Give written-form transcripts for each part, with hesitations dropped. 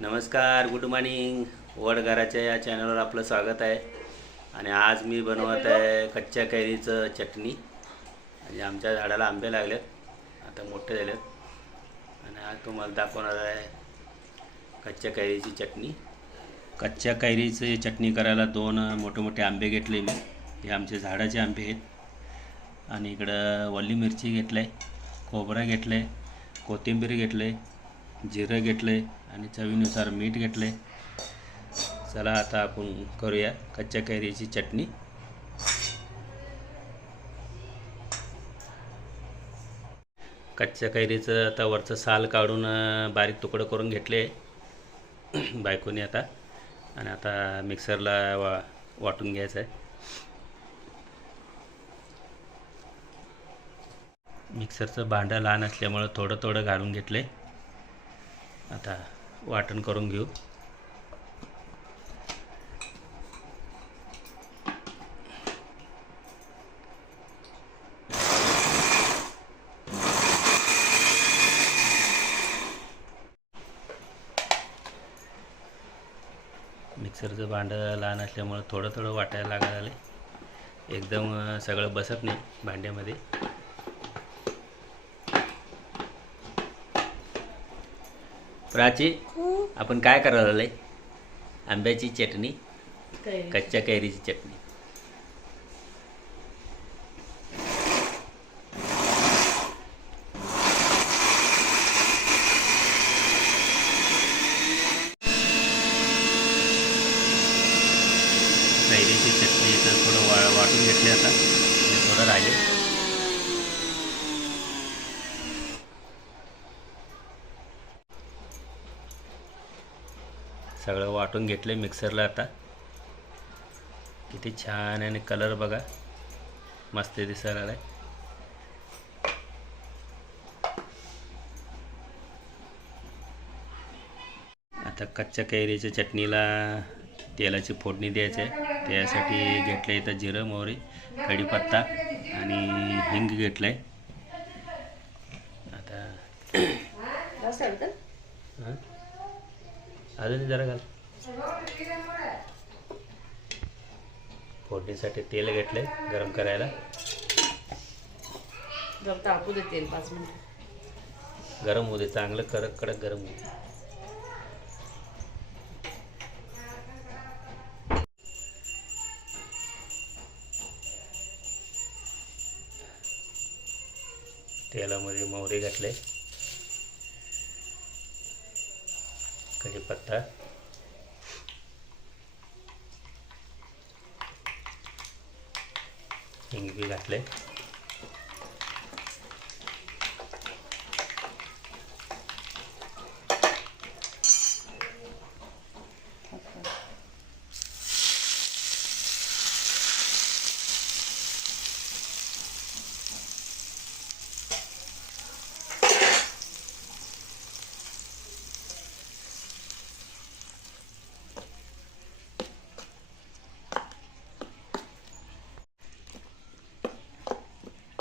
नमस्कार, good morning. वडघराच्या या चॅनलवर आपलं स्वागत आहे. आणि आज मी बनवत आहे कच्च्या कैरीचं चटणी. म्हणजे आमच्या झाडाला आंबे लागलेत, आता मोठे झालेत. आणि आज तुम्हाला दाखवणार आहे कच्च्या कैरीची चटणी. कच्च्या कैरीची चटणी करायला 2 मोठे मोठे आंबे घेतले मी. हे आमचे झाडाचे आंबे आहेत. आणि इकडं वल्ली मिरची घेतलं आहे, खोबरं घेतलं आहे, कोथिंबीर घेतलं आहे, जिरं घेतलं आहे आणि चवीनुसार मीठ घेतलं आहे. चला आता आपण करूया कच्च्या कैरीची चटणी. कच्च्या कैरीचं आता वरचं साल काढून बारीक तुकडं करून घेतले बायकोने आता. आणि आता मिक्सरला वाटून घ्यायचं आहे. मिक्सरचं भांडं लहान असल्यामुळं थोडं थोडं घालून घेतलं आहे. आता वाटण करून घेऊ. मिक्सरचं भांडं लहान असल्यामुळं थोडं थोडं वाटायला लागायला लागले. एकदम सगळं बसत नाही भांड्यामध्ये. प्राची, आपण काय करायला लागले? आंब्याची चटणी, कच्च्या कैरीची चटणी. कैरीची चटणी तर थोडं वाटून घेतले आता, थोडं राहिले. सगळं वाटून घेतले मिक्सरला. आता किती छान आणि कलर बघा, मस्त दिसायला आलाय. आता कच्च्या कैरीच्या चटणीला तेलाची फोडणी द्यायची आहे. त्यासाठी घेतलं इथं जिरं, मोहरी, कढीपत्ता आणि हिंग घेतलं आहे. आता अजून जरा घाल. फोडणीसाठी तेल घेतलंय गरम करायला. तापू दे तेल 5 मिनिट. गरम होऊ दे, चांगलं कडक कडक गरम होऊ दे. तेलामध्ये मोहरी घातले, कढीपत्ता, हिंग बी घातले.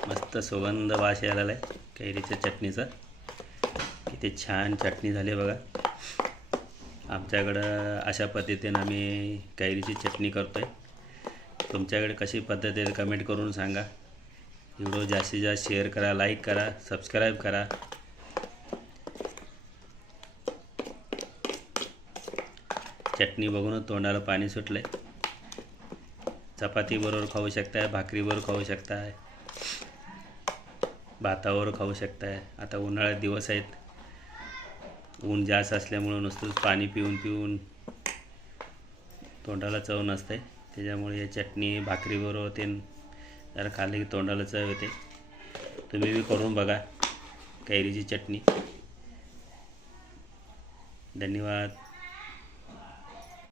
मस्त सुगंध वास यायला आहे कैरीच्या चटणीचा. किती छान चटणी झाली बघा. आमच्याकडं अशा पद्धतीने आम्ही कैरीची चटणी करतो आहे. तुमच्याकडे कशी पद्धत आहे कमेंट करून सांगा. व्हिडिओ जास्तीत जास्त शेअर करा, लाईक करा, सबस्क्राईब करा. चटणी बघूनच तोंडाला पाणी सुटलं आहे. चपातीबरोबर खाऊ शकताय, भाकरीबरोबर खाऊ शकताय, भातावर खाऊ शकताय. आता उन्हाळ्यात दिवस आहेत, ऊन जास्त असल्यामुळं नुसतंच पाणी पिऊन पिऊन तोंडाला चव नसते. त्याच्यामुळे हे चटणी भाकरीबरोबर ते जरा खाल्लं की तोंडाला चव येते. तुम्ही बी करून बघा कैरीची चटणी. धन्यवाद.